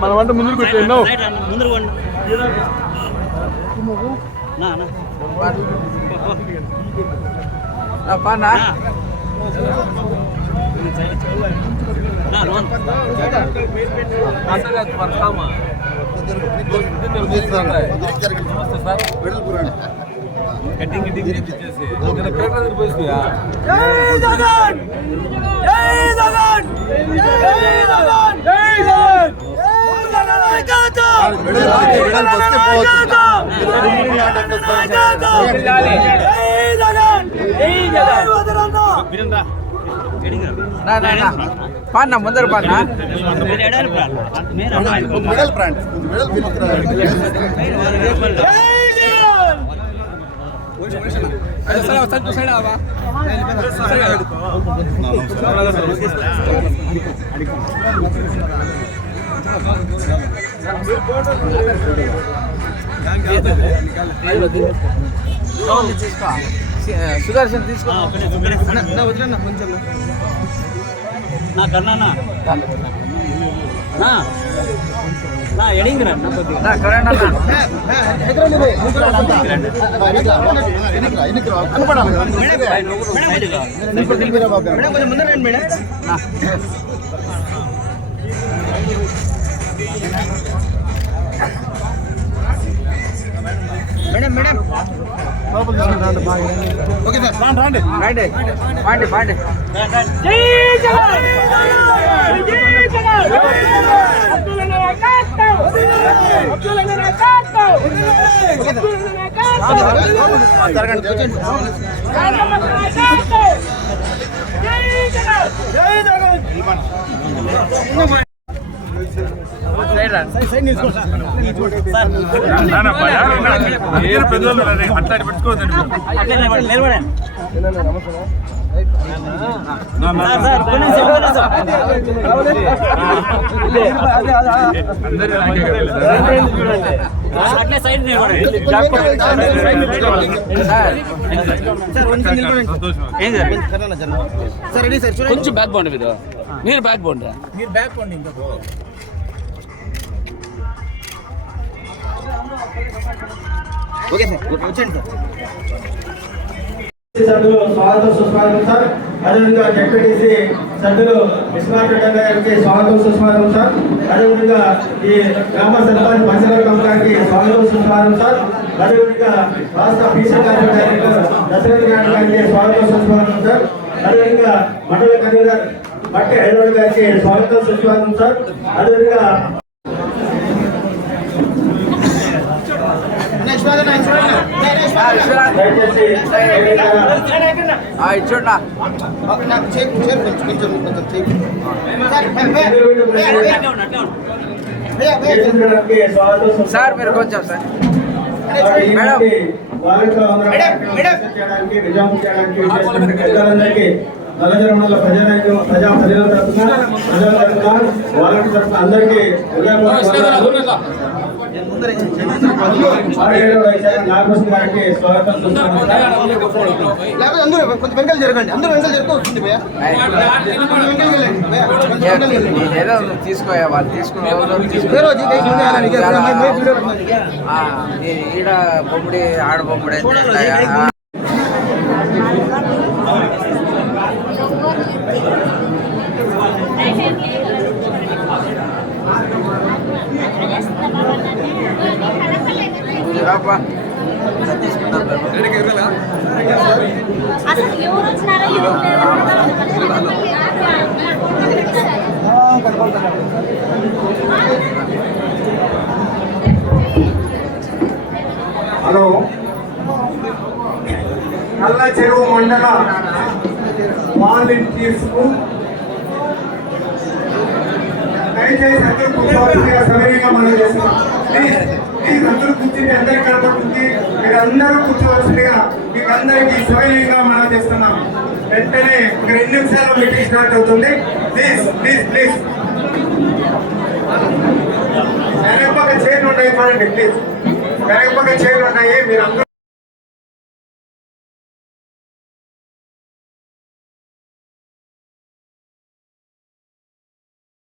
మన వంట ముందు పెట్టాను సైడ్ అన్న, ముందుకు పోండి. నా నా పానా నా. నా లోన్ కటింగ్ గిట్టింగ్ చేపించేసి నేను పేపర్ తిరిగిపోయిస్తా ఎడిగిరా. నా నా నా పానా ముందర పానా మీరు ఎడాలి ప్రా. మీరు பாண்ணா முந்தர் பாண்ணா மிடல் பிராண்ட் போட்டோ సుదర్శన్ తీసుకో ఆ, ఒకటే, ఒకటే. నా కన్నా నా. నా నా ఎడింగిరా నా కొద్దిగా నా కరెంట్ అన్న సైడ్గా. రండి. పాండి పాండి. మీరు పెద్దోళ్ళు అట్లా పెట్టుకోవద్దండి అట్లే నా సార్, సార్, ఒక్క నిమిషం, ఒక్క నిమిషం. అందరూ నాకే కదా. అట్లే సైడ్ నిలబడండి. సంతోషం ఏం జరిగింది? కొంచెం బ్యాక్ బాగుంది మీరు మీరు బ్యాక్ బాగుండ్రా సభ్యులు స్వాగతం సుస్వాగతం సార్. అదేవిధంగా జడ్పీటీసీ సభ్యులు విశ్వనాథ్ రెడ్డి గారికి స్వాగతం సుస్వాగతం సార్. అదేవిధంగా ఈ గ్రామ సర్పంచ్ పంచవర్గం గారికి స్వాగతం సుస్వాగతం సార్. అదేవిధంగా రాష్ట్ర BC corporate director Dasharath Naidu గారికి స్వాగతం సుస్వాగతం సార్. అదేవిధంగా మండల కన్వీనర్ మట్టి హైదరాబాద్ గారికి స్వాగతం సుస్వాగతం సార్. అదేవిధంగా ఇచ్చున్నా అట్లే ఉండు, అట్లే ఉండు. కేంద్రానికి స్వాగతం సుస్వాగతం సార్ మీరు కొంచెం సార్ మేడం చేయడానికి నిజాం చేయడానికి చేస్తున్న పెద్దలందరికీ నల్లజర మండల ప్రజానాయకులు ప్రజా ప్రజల తరఫున ప్రజల తరఫున వాళ్ళ తరఫున అందరికీ అందరూ కొంచెం వెనకాల జరగండి అందరూ వెనకాల తీసుకోయా వాళ్ళు తీసుకుని ఈడ బొమ్మిడి ఆడ హలో. నల్ల చెరువు మండల వాలంటీర్స్ దయచేసి అందరూ సవినయంగా మనం చేస్తున్నాం. ప్లీజ్ అందరూ కూర్చుని అందరి కనపడుతుంది. మీరు మీరందరూ కూర్చోవలసిందిగా మీకు అందరికీ స్వయంగా మనం చేస్తున్నాం. వెంటనే ఒక రెండు నిమిషాల్లో మీటింగ్ స్టార్ట్ అవుతుంది. Please please please. వెనక పక్క చైర్లు ఉన్నాయి చూడండి ప్లీజ్. వెనక పక్క చైర్లు ఉన్నాయి మీరు అందరూ